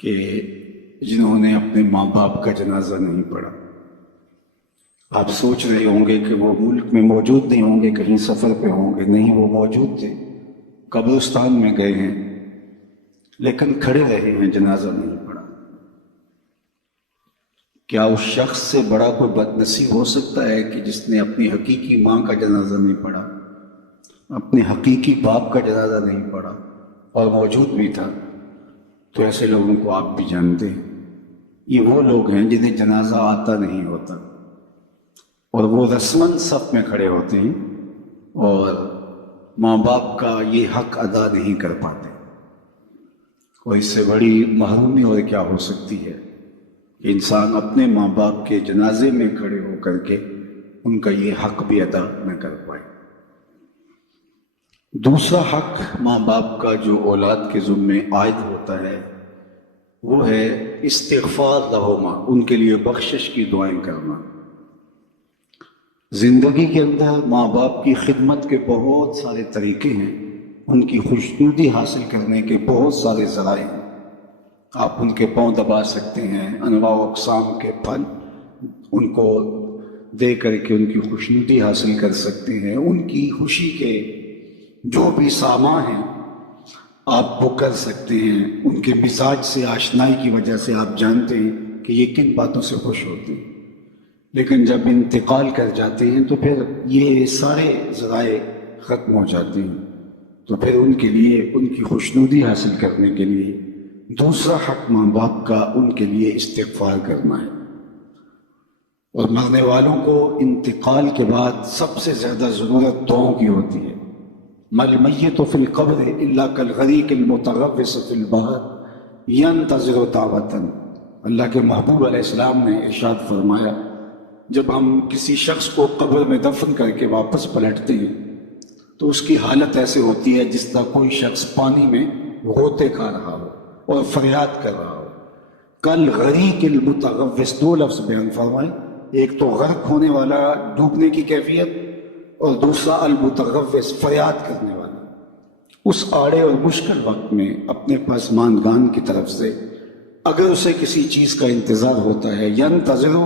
کہ جنہوں نے اپنے ماں باپ کا جنازہ نہیں پڑھا۔ آپ سوچ رہے ہوں گے کہ وہ ملک میں موجود نہیں ہوں گے، کہیں سفر پہ ہوں گے۔ نہیں، وہ موجود تھے، قبرستان میں گئے ہیں، لیکن کھڑے رہے ہیں، جنازہ نہیں پڑھا۔ کیا اس شخص سے بڑا کوئی بد نصیب ہو سکتا ہے کہ جس نے اپنی حقیقی ماں کا جنازہ نہیں پڑھا، اپنے حقیقی باپ کا جنازہ نہیں پڑھا اور موجود بھی تھا؟ تو ایسے لوگوں کو آپ بھی جانتے ہیں، یہ وہ لوگ ہیں جنہیں جنازہ آتا نہیں ہوتا، اور وہ رسماً صف میں کھڑے ہوتے ہیں اور ماں باپ کا یہ حق ادا نہیں کر پاتے۔ اور اس سے بڑی محرومی اور کیا ہو سکتی ہے کہ انسان اپنے ماں باپ کے جنازے میں کھڑے ہو کر کے ان کا یہ حق بھی ادا نہ کر پائے۔ دوسرا حق ماں باپ کا جو اولاد کے ذمے عائد ہوتا ہے وہ ہے استغفار لہما، ان کے لیے بخشش کی دعائیں کرنا۔ زندگی کے اندر ماں باپ کی خدمت کے بہت سارے طریقے ہیں، ان کی خوشنودی حاصل کرنے کے بہت سارے ذرائع ہیں۔ آپ ان کے پاؤں دبا سکتے ہیں، انواع و اقسام کے پھل ان کو دے کر کے ان کی خوشنودی حاصل کر سکتے ہیں۔ ان کی خوشی کے جو بھی سامان ہیں آپ وہ کر سکتے ہیں۔ ان کے مزاج سے آشنائی کی وجہ سے آپ جانتے ہیں کہ یہ کن باتوں سے خوش ہوتے ہیں۔ لیکن جب انتقال کر جاتے ہیں تو پھر یہ سارے ذرائع ختم ہو جاتے ہیں، تو پھر ان کے لیے ان کی خوشنودی حاصل کرنے کے لیے دوسرا حق ماں باپ کا ان کے لیے استغفار کرنا ہے۔ اور مرنے والوں کو انتقال کے بعد سب سے زیادہ ضرورت دعاؤں کی ہوتی ہے۔ مَل المیت فی القبر الا کالغریق المتغوص فی البحر ینتظر دعوۃ۔ اللہ کے محبوب علیہ السلام نے ارشاد فرمایا، جب ہم کسی شخص کو قبر میں دفن کر کے واپس پلٹتے ہیں تو اس کی حالت ایسے ہوتی ہے جس طرح کوئی شخص پانی میں غوطے کھا رہا ہو اور فریاد کر رہا ہو۔ کالغریق المتغوص، دو لفظ بیان فرمائے، ایک تو غرق ہونے والا، ڈوبنے کی کیفیت، اور دوسرا المتغوص، فریاد کرنے والا۔ اس آڑے اور مشکل وقت میں اپنے پسماندگان کی طرف سے اگر اسے کسی چیز کا انتظار ہوتا ہے، ینتظر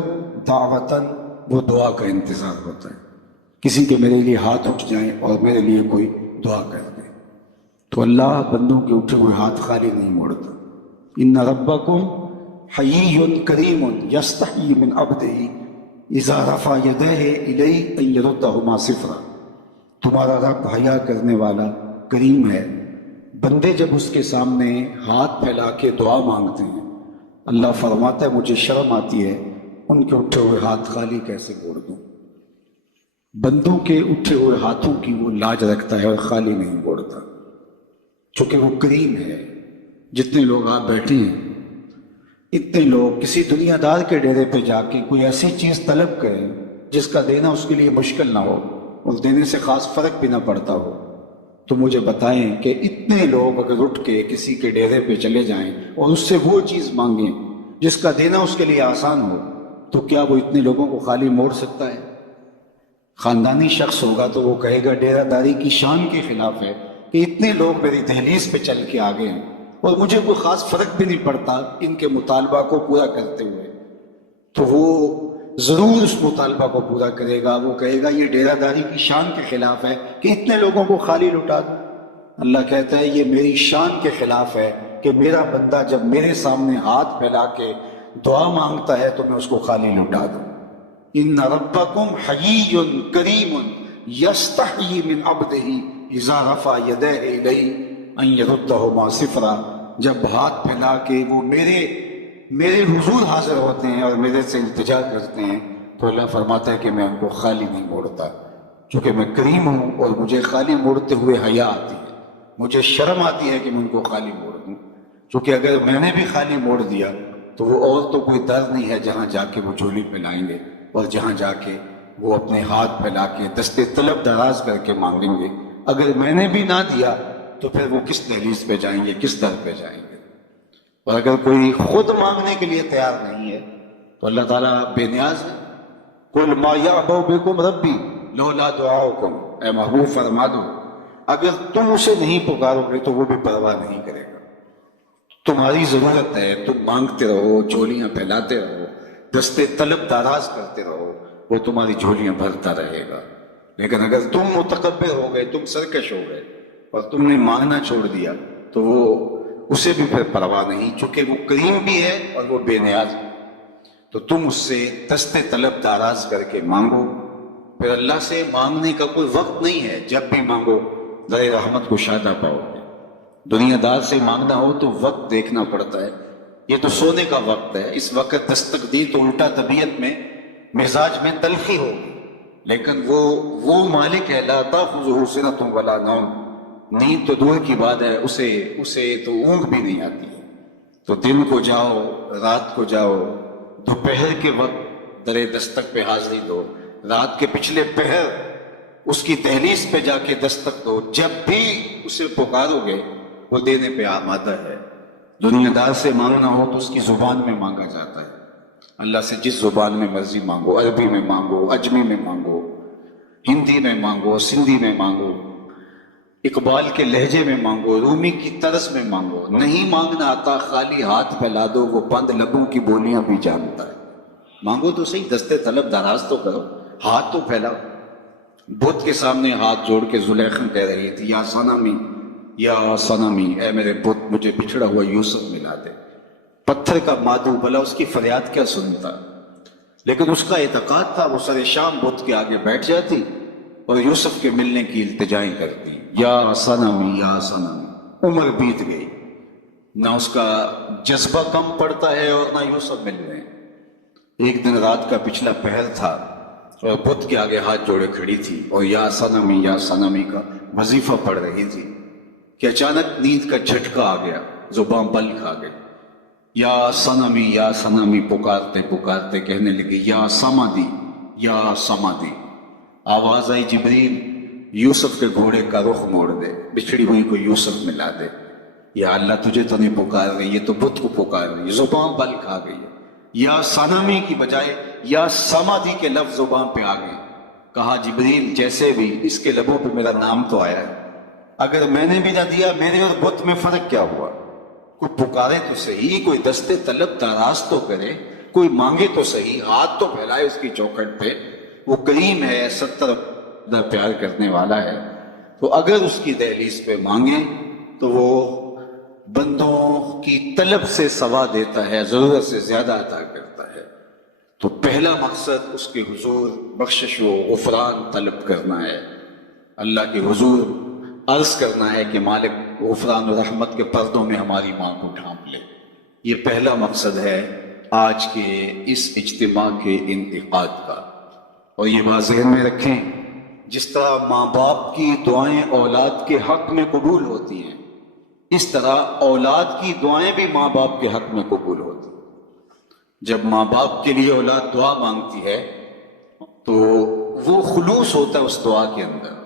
دعوتاً، وہ دعا کا انتظار ہوتا ہے، کسی کے میرے لیے ہاتھ اٹھ جائیں اور میرے لیے کوئی دعا کر دے۔ تو اللہ بندوں کے اٹھے ہوئے ہاتھ خالی نہیں موڑتا۔ ان ربکم حیی کریم یستحیی من عبدہ اذا رفع یدیہ الیہ ان یردہما صفرا۔ تمہارا رب حیا کرنے والا کریم ہے، بندے جب اس کے سامنے ہاتھ پھیلا کے دعا مانگتے ہیں، اللہ فرماتا ہے مجھے شرم آتی ہے ان کے اٹھے ہوئے ہاتھ خالی کیسے موڑ دوں۔ بندوں کے اٹھے ہوئے ہاتھوں کی وہ لاج رکھتا ہے اور خالی نہیں موڑتا، چونکہ وہ کریم ہے۔ جتنے لوگ آپ بیٹھے ہیں، اتنے لوگ کسی دنیا دار کے ڈیرے پہ جا کے کوئی ایسی چیز طلب کریں جس کا دینا اس کے لیے مشکل نہ ہو اور دینے سے خاص فرق بھی نہ پڑتا ہو، تو مجھے بتائیں کہ اتنے لوگ اگر اٹھ کے کسی کے ڈیرے پہ چلے جائیں اور اس سے وہ چیز مانگیں جس کا دینا اس کے لیے آسان ہو، تو کیا وہ اتنے لوگوں کو خالی موڑ سکتا ہے؟ خاندانی شخص ہوگا تو وہ کہے گا ڈیرہ داری کی شان کے خلاف ہے کہ اتنے لوگ میری دہلیز پہ چل کے آگے ہیں اور مجھے کوئی خاص فرق بھی نہیں پڑتا ان کے مطالبہ کو پورا کرتے ہوئے۔ تو وہ ضرور اس مطالبہ کو پورا کرے گا، وہ کہے گا یہ ڈیرہ داری کی شان کے خلاف ہے کہ اتنے لوگوں کو خالی لٹا دوں۔ اللہ کہتا ہے یہ میری شان کے خلاف ہے کہ میرا بندہ جب میرے سامنے ہاتھ پھیلا کے دعا مانگتا ہے تو میں اس کو خالی لٹا دوں۔ ان ربکم حیی کریم یستحیی من عبدہ اذا رفع یدیہ الیہ ان یردہما صفرا۔ جب ہاتھ پھیلا کے وہ میرے حضور حاضر ہوتے ہیں اور میرے سے التجا کرتے ہیں تو اللہ فرماتا ہے کہ میں ان کو خالی نہیں موڑتا، چونکہ میں کریم ہوں اور مجھے خالی موڑتے ہوئے حیا آتی ہے، مجھے شرم آتی ہے کہ میں ان کو خالی موڑ دوں، چونکہ اگر میں نے بھی خالی موڑ دیا تو وہ اور تو کوئی در نہیں ہے جہاں جا کے وہ جھولی پھیلائیں گے اور جہاں جا کے وہ اپنے ہاتھ پھیلا کے دستے طلب دراز کر کے مانگیں گے۔ اگر میں نے بھی نہ دیا تو پھر وہ کس دہلیز پہ جائیں گے، کس در پہ جائیں گے؟ اور اگر کوئی خود مانگنے کے لیے تیار نہیں ہے تو اللہ تعالیٰ بے نیاز ہے۔ قل ما یعبأ بکم ربی لولا دعاؤکم، اے محبوب فرما دو اگر تم اسے نہیں پکارو گے تو وہ بھی پرواہ نہیں کرے گا۔ تمہاری ضرورت ہے، تم مانگتے رہو، جھولیاں پھیلاتے رہو، دستے طلب دراز کرتے رہو، وہ تمہاری جھولیاں بھرتا رہے گا۔ لیکن اگر تم متکبر ہو گئے، تم سرکش ہو گئے اور تم نے مانگنا چھوڑ دیا تو وہ اسے بھی پھر پرواہ نہیں، چونکہ وہ کریم بھی ہے اور وہ بے نیاز ہے۔ تو تم اس سے دستے طلب دراز کر کے مانگو۔ پھر اللہ سے مانگنے کا کوئی وقت نہیں ہے، جب بھی مانگو در رحمت کو شادہ پاؤ گے۔ دنیا دار سے مانگنا ہو تو وقت دیکھنا پڑتا ہے، یہ تو سونے کا وقت ہے، اس وقت دستک دی تو الٹا طبیعت میں مزاج میں تلخی ہوگی، لیکن وہ مالک ہے لا تاخذہ سنۃ ولا نوم، نیند تو دور کی بات ہے، اسے تو اونگ بھی نہیں آتی ہے۔ تو دن کو جاؤ، رات کو جاؤ، دوپہر کے وقت در دستک پہ حاضری دو، رات کے پچھلے پہر اس کی دہلیز پہ جا کے دستک دو، جب بھی اسے پکارو گے وہ دینے پہ آمادہ ہے۔ دنیا دار سے مانگنا ہو تو اس کی زبان میں مانگا جاتا ہے، اللہ سے جس زبان میں مرضی مانگو، عربی میں مانگو، عجمی میں مانگو، ہندی میں مانگو، سندھی میں مانگو، اقبال کے لہجے میں مانگو، رومی کی طرز میں مانگو۔ نہیں مانگنا آتا خالی ہاتھ پھیلا دو، وہ بند لبوں کی بولیاں بھی جانتا ہے۔ مانگو تو صحیح، دستے طلب دراز تو کرو، ہاتھ تو پھیلاؤ۔ بت کے سامنے ہاتھ جوڑ کے زلیخا کہہ رہی تھی یا صنمی، یا صنمی، اے میرے بت مجھے بچھڑا ہوا یوسف ملا دے۔ پتھر کا مادو بھلا اس کی فریاد کیا سنتا، لیکن اس کا اعتقاد تھا، وہ سر شام بت کے آگے بیٹھ جاتی اور یوسف کے ملنے کی التجائیں کرتی، یا صنمی یا صنمی۔ عمر بیت گئی، نہ اس کا جذبہ کم پڑتا ہے اور نہ یوسف مل رہے ہیں۔ ایک دن رات کا پچھلا پہر تھا اور بت کے آگے ہاتھ جوڑے کھڑی تھی اور یا صنمی کا وظیفہ پڑھ رہی تھی کہ اچانک نیند کا جھٹکا آ گیا، زباں بل کھا گئی۔ یا صنمی پکارتے پکارتے کہنے لگی یا سمادی، یا سمادی۔ آواز آئی جبریل یوسف کے گھوڑے کا رخ موڑ دے، بچھڑی ہوئی کو یوسف ملا دے۔ یا اللہ تجھے تو نہیں پکار رہی، یہ تو بت کو پکار رہی ہے، زبان بل کھا گئی ہے۔ یا صنمی کی بجائے یا سمادی کے لفظ زبان پہ آ گئے۔ کہا جبریل جیسے بھی اس کے لبوں پہ میرا نام تو آیا ہے، اگر میں نے بھی نہ دیا میرے اور بت میں فرق کیا ہوا؟ کوئی پکارے تو صحیح، کوئی دستے طلب دراز تو کرے، کوئی مانگے تو صحیح، ہاتھ تو پھیلائے اس کی چوکھٹ پہ۔ وہ کریم ہے، 70 پیار کرنے والا ہے، تو اگر اس کی دہلیز پہ مانگے تو وہ بندوں کی طلب سے سوا دیتا ہے، ضرورت سے زیادہ عطا کرتا ہے۔ تو پہلا مقصد اس کے حضور بخشش و غفران طلب کرنا ہے، اللہ کے حضور عرض کرنا ہے کہ مالک غفران و رحمت کے پردوں میں ہماری ماں کو ڈھانپ لے۔ یہ پہلا مقصد ہے آج کے اس اجتماع کے انعقاد کا۔ اور یہ بات ذہن میں رکھیں، جس طرح ماں باپ کی دعائیں اولاد کے حق میں قبول ہوتی ہیں، اس طرح اولاد کی دعائیں بھی ماں باپ کے حق میں قبول ہوتی ہیں۔ جب ماں باپ کے لیے اولاد دعا مانگتی ہے تو وہ خلوص ہوتا ہے اس دعا کے اندر۔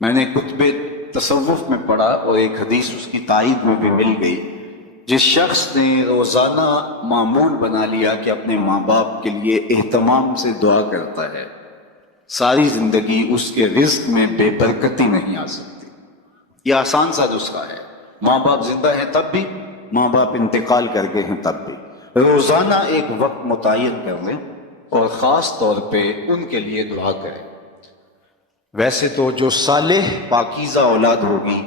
میں نے کتب تصوف میں پڑھا اور ایک حدیث اس کی تائید میں بھی مل گئی، جس شخص نے روزانہ معمول بنا لیا کہ اپنے ماں باپ کے لیے اہتمام سے دعا کرتا ہے، ساری زندگی اس کے رزق میں بے برکتی نہیں آ سکتی۔ یہ آسان سا نسخہ ہے، ماں باپ زندہ ہیں تب بھی، ماں باپ انتقال کر گئے ہیں تب بھی، روزانہ ایک وقت متعین کر لیں اور خاص طور پہ ان کے لیے دعا کریں۔ ویسے تو جو صالح پاکیزہ اولاد ہوگی،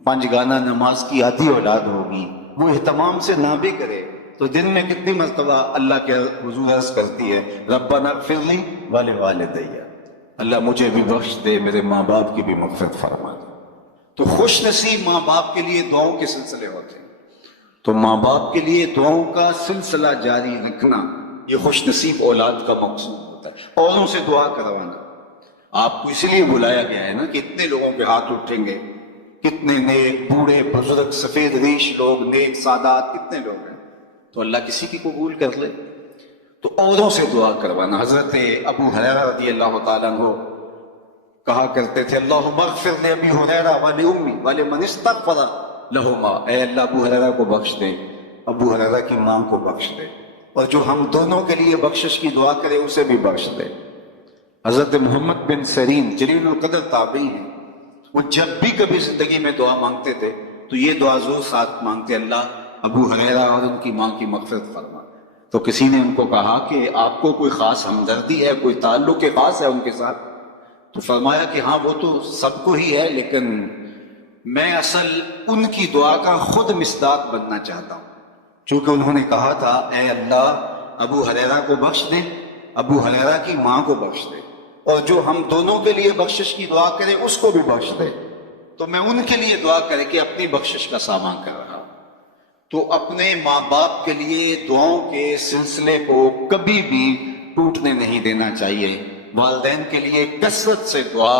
5 گانہ نماز کی آدھی اولاد ہوگی، وہ اہتمام سے نہ بھی کرے تو دن میں کتنی مرتبہ اللہ کے حضور عرض کرتی ہے ربنا اغفر لی ولوالدی، اللہ مجھے بھی بخش دے، میرے ماں باپ کی بھی مغفرت فرما دے۔ تو خوش نصیب ماں باپ کے لیے دعاؤں کے سلسلے ہوتے ہیں۔ تو ماں باپ کے لیے دعاؤں کا سلسلہ جاری رکھنا یہ خوش نصیب اولاد کا مقصود ہوتا ہے۔ اوروں سے دعا کروانا، آپ کو اس لیے بلایا گیا ہے نا کہ اتنے لوگوں کے ہاتھ اٹھیں گے، کتنے نیک بوڑھے بزرگ سفید ریش لوگ، نیک سادات کتنے لوگ ہیں، تو اللہ کسی کی قبول کر لے۔ تو اوروں سے دعا کروانا۔ حضرت ابو ہریرہ رضی اللہ تعالیٰ عنہ کہا کرتے تھے اللہم اغفر لابی ہریرہ ولأمی ولمن استغفر لہما، اے اللہ ابو ہریرہ کو بخش دے، ابو ہریرہ کی ماں کو بخش دے، اور جو ہم دونوں کے لیے بخشش کی دعا کرے اسے بھی بخش دے۔ حضرت محمد بن سیرین جلیل القدر تابعی ہیں، وہ جب بھی کبھی زندگی میں دعا مانگتے تھے تو یہ دعا ضرور ساتھ مانگتے، اللہ ابو ہریرہ اور ان کی ماں کی مغفرت فرما۔ تو کسی نے ان کو کہا کہ آپ کو کوئی خاص ہمدردی ہے، کوئی تعلق خاص ہے ان کے ساتھ؟ تو فرمایا کہ ہاں وہ تو سب کو ہی ہے، لیکن میں اصل ان کی دعا کا خود مصداق بننا چاہتا ہوں، چونکہ انہوں نے کہا تھا اے اللہ ابو ہریرہ کو بخش دے، ابو ہریرہ کی ماں کو بخش دے، اور جو ہم دونوں کے لیے بخشش کی دعا کرے اس کو بھی بخش دے۔ تو میں ان کے لیے دعا کر کے اپنی بخشش کا سامان کر رہا ہوں۔ تو اپنے ماں باپ کے لیے دعاؤں کے سلسلے کو کبھی بھی ٹوٹنے نہیں دینا چاہیے۔ والدین کے لیے کثرت سے دعا،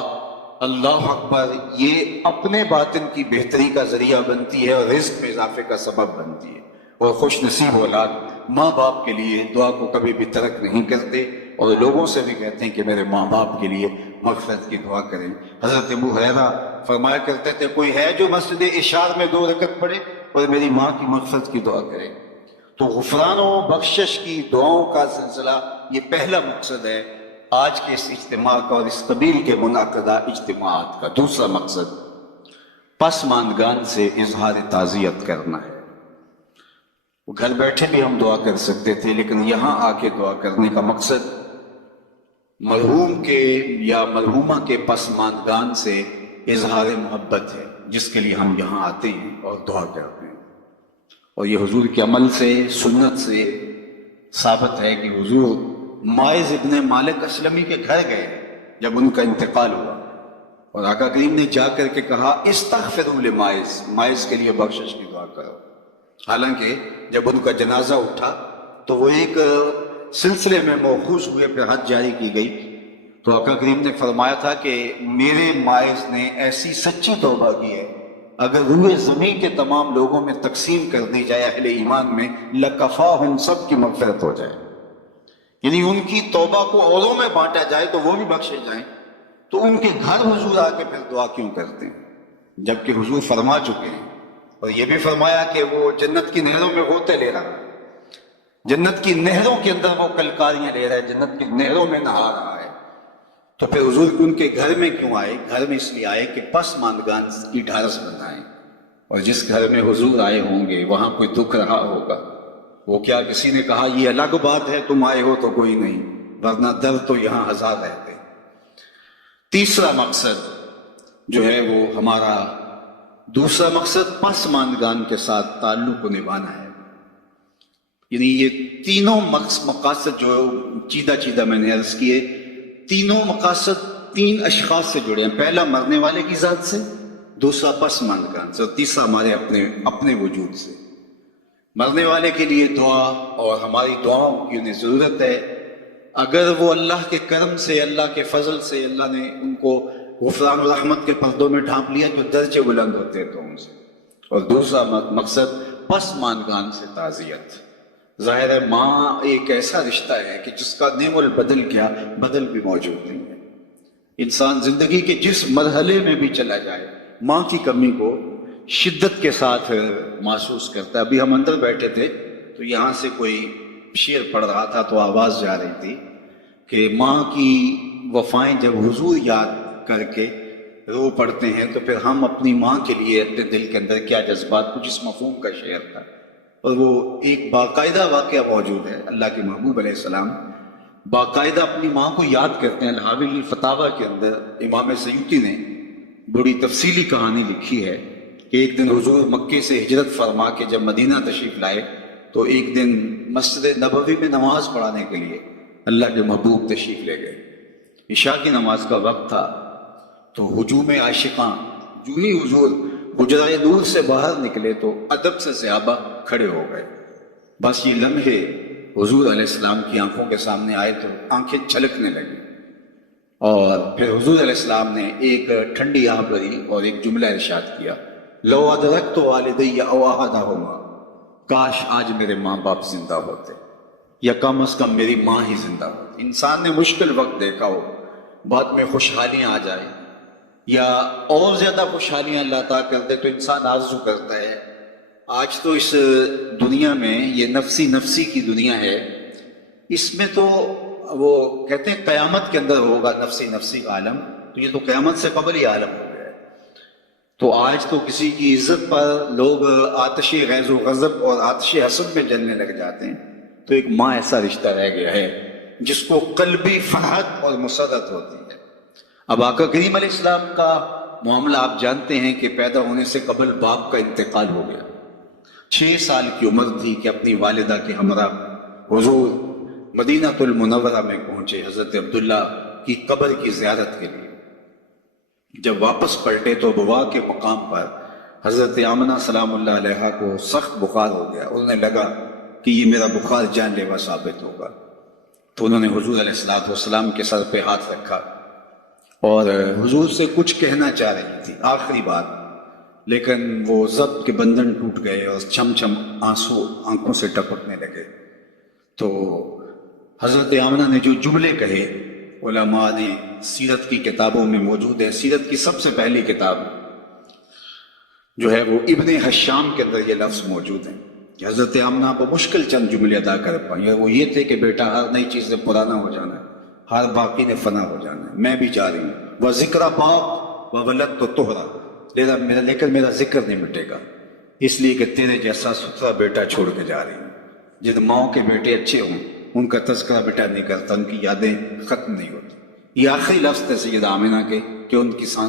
اللہ اکبر، یہ اپنے باطن کی بہتری کا ذریعہ بنتی ہے اور رزق میں اضافے کا سبب بنتی ہے۔ اور خوش نصیب اولاد ماں باپ کے لیے دعا کو کبھی بھی ترک نہیں کرتے، اور لوگوں سے بھی کہتے ہیں کہ میرے ماں باپ کے لیے مغفرت کی دعا کریں۔ حضرت ابو ہریرہ فرمایا کرتے تھے کوئی ہے جو مسجد اشار میں 2 رکعت پڑھے اور میری ماں کی مغفرت کی دعا کرے؟ تو غفران و بخشش کی دعاؤں کا سلسلہ یہ پہلا مقصد ہے آج کے اس اجتماع کا اور اس قبیل کے منعقدہ اجتماعات کا۔ دوسرا مقصد پسماندگان سے اظہار تعزیت کرنا ہے۔ وہ گھر بیٹھے بھی ہم دعا کر سکتے تھے، لیکن یہاں آ کے دعا کرنے کا مقصد مرحوم کے یا مرحومہ کے پسماندگان سے اظہار محبت ہے، جس کے لیے ہم یہاں آتے ہیں اور دعا کرتے ہیں۔ اور یہ حضور کے عمل سے، سنت سے ثابت ہے کہ حضور ماعز ابن مالک اسلمی کے گھر گئے جب ان کا انتقال ہوا، اور آقا کریم نے جا کر کے کہا استغفروا لماعز، ماعز کے لیے بخشش کی دعا کرو۔ حالانکہ جب ان کا جنازہ اٹھا تو وہ ایک سلسلے میں موخوذ ہوئے، پھر حد جاری کی گئی، تو آقا کریم نے فرمایا تھا کہ میرے ماعز نے ایسی سچی توبہ کی ہے، اگر روئے زمین کے تمام لوگوں میں تقسیم کر دی جائے اہل ایمان میں، لکفاہم، سب کی مغفرت ہو جائے۔ یعنی ان کی توبہ کو اوروں میں بانٹا جائے تو وہ بھی بخشے جائیں، تو ان کے گھر حضور آ کے پھر دعا کیوں کرتے ہیں؟ جبکہ حضور فرما چکے ہیں، اور یہ بھی فرمایا کہ وہ جنت کی نہروں میں غوطے لے رہا ہے، جنت کی نہروں کے اندر وہ کلکاریاں لے رہا ہے، جنت کی نہروں میں نہا رہا ہے۔ تو پھر حضور ان کے گھر میں کیوں آئے؟ گھر میں اس لیے آئے کہ پسماندگان کی ڈھارس بنائیں، اور جس گھر میں حضور آئے ہوں گے وہاں کوئی دکھ رہا ہوگا، وہ کیا کسی نے کہا یہ الگ بات ہے تم آئے ہو تو کوئی نہیں، ورنہ درد تو یہاں ہزار رہتے۔ تیسرا مقصد جو ہے وہ ہمارا دوسرا مقصد پسماندگان کے ساتھ تعلق کو نبھانا ہے۔ یعنی یہ تینوں مقاصد جو چیدہ میں نے عرض کیے، تینوں مقاصد 3 اشخاص سے جڑے ہیں۔ پہلا مرنے والے کی ذات سے، دوسرا پسماندگان سے، اور تیسرا ہمارے اپنے وجود سے۔ مرنے والے کے لیے دعا، اور ہماری دعاؤں کی انہیں ضرورت ہے۔ اگر وہ اللہ کے کرم سے، اللہ کے فضل سے اللہ نے ان کو غفران و رحمت کے پردوں میں ڈھانپ لیا تو درجے بلند ہوتے ہیں تو ان سے۔ اور دوسرا مقصد پسماندگان سے تعزیت۔ ظاہر ہے ماں ایک ایسا رشتہ ہے کہ جس کا نعم البدل کیا بدل بھی موجود نہیں ہے۔ انسان زندگی کے جس مرحلے میں بھی چلا جائے ماں کی کمی کو شدت کے ساتھ محسوس کرتا ہے۔ ابھی ہم اندر بیٹھے تھے تو یہاں سے کوئی شعر پڑھ رہا تھا تو آواز جا رہی تھی کہ ماں کی وفائیں جب حضور یاد کر کے رو پڑتے ہیں تو پھر ہم اپنی ماں کے لیے اپنے دل کے اندر کیا جذبات، کچھ اس مفہوم کا شعر تھا۔ اور وہ ایک باقاعدہ واقعہ موجود ہے، اللہ کے محبوب علیہ السلام باقاعدہ اپنی ماں کو یاد کرتے ہیں۔ الحاوی الفتاوی کے اندر امام سیوطی نے بڑی تفصیلی کہانی لکھی ہے کہ ایک دن حضور مکے سے ہجرت فرما کے جب مدینہ تشریف لائے تو ایک دن مسجد نبوی میں نماز پڑھانے کے لیے اللہ کے محبوب تشریف لے گئے۔ عشاء کی نماز کا وقت تھا تو ہجوم عاشقاں جو ہی حضور حجرہ نور سے باہر نکلے تو ادب سے صحابہ کھڑے ہو گئے۔ بس یہ لمحے حضور علیہ السلام کی آنکھوں کے سامنے آئے تو آنکھیں چھلکنے لگی، اور پھر حضور علیہ السلام نے ایک ٹھنڈی آہ بھری اور ایک جملہ ارشاد کیا، لو ادرکت والدی او احدہما، کاش آج میرے ماں باپ زندہ ہوتے، یا کم از کم میری ماں ہی زندہ ہوتی۔ انسان نے مشکل وقت دیکھا ہو، بعد میں خوشحالیاں آ جائیں یا اور زیادہ خوشحالیاں اللہ عطا کر دے تو انسان آرزو کرتا ہے۔ آج تو اس دنیا میں یہ نفسی کی دنیا ہے، اس میں تو وہ کہتے ہیں قیامت کے اندر ہوگا نفسی کا عالم، تو یہ تو قیامت سے قبل ہی عالم ہو گیا ہے۔ تو آج تو کسی کی عزت پر لوگ آتش غیظ و غضب اور آتش حسد میں جلنے لگ جاتے ہیں، تو ایک ماں ایسا رشتہ رہ گیا ہے جس کو قلبی فرحت اور مسرت ہوتی ہے۔ اب آقا کریم علیہ السلام کا معاملہ آپ جانتے ہیں کہ پیدا ہونے سے قبل باپ کا انتقال ہو گیا۔ 6 سال کی عمر تھی کہ اپنی والدہ کے ہمراہ حضور مدینہ المنورہ میں پہنچے حضرت عبداللہ کی قبر کی زیارت کے لیے۔ جب واپس پلٹے تو بوا کے مقام پر حضرت آمنہ سلام اللہ علیہا کو سخت بخار ہو گیا۔ انہیں لگا کہ یہ میرا بخار جان لیوا ثابت ہوگا، تو انہوں نے حضور علیہ السلام کے سر پہ ہاتھ رکھا اور حضور سے کچھ کہنا چاہ رہی تھی، آخری بات، لیکن وہ ضبط کے بندھن ٹوٹ گئے اور چھم چھم آنسو آنکھوں سے ٹپکنے لگے۔ تو حضرت آمنہ نے جو جملے کہے علماء نے سیرت کی کتابوں میں موجود ہے، سیرت کی سب سے پہلی کتاب جو ہے وہ ابن حشام کے اندر یہ لفظ موجود ہیں کہ حضرت آمنہ کو مشکل چند جملے ادا کر پائیں، وہ یہ تھے کہ بیٹا ہر نئی چیز سے پرانا ہو جانا ہے، ہر باقی نے فنا ہو جانا ہے، میں بھی جا رہی ہوں، وہ ذکر پاک و ولد تو توہرا، لیکن میرا ذکر نہیں مٹے گا، اس لیے کہ تیرے جیسا ستھرا بیٹا چھوڑ کے جا رہی ہوں۔ جن ماؤں کے بیٹے اچھے ہوں ان کا تذکرہ بیٹا نہیں کرتا، ان کی یادیں ختم نہیں ہوتی۔ یہ آخری لفظ تھے سیدہ آمنہ کے کہ ان کی سانس